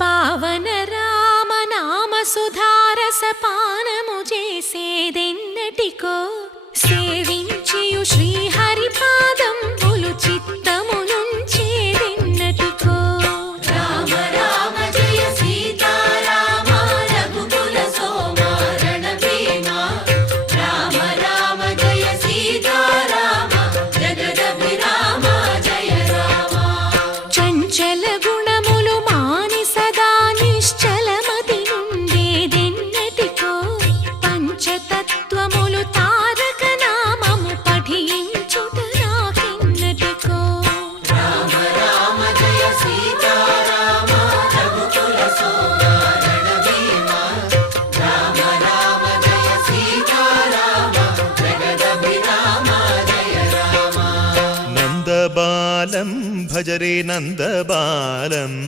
పావన రామ నామ సుధారస పానము చేసేదెన్నటికో సేవించియు శ్రీహరి పాదంబులు చిత్తము నుంచేదెన్నటికో. రామ రామ జయ సీతారామ రఘుకుల సోమ రణభీమ. రామ రామ జయ సీతారామ జగదభిరామ జయ రామ. చంచల గుణములు మాని సదా నిశ్చలమతి నుండేదెన్నటికో పంచతత్వములు తారక నామము పఠించుట నాకెన్నటికో. రామ రామ జయ సీతారామ రఘుకుల సోమ రణభీమ. రామ రామ జయ సీతారామ జగదభిరామ జయ రామ. నందబాలం భజరే నందబాలం.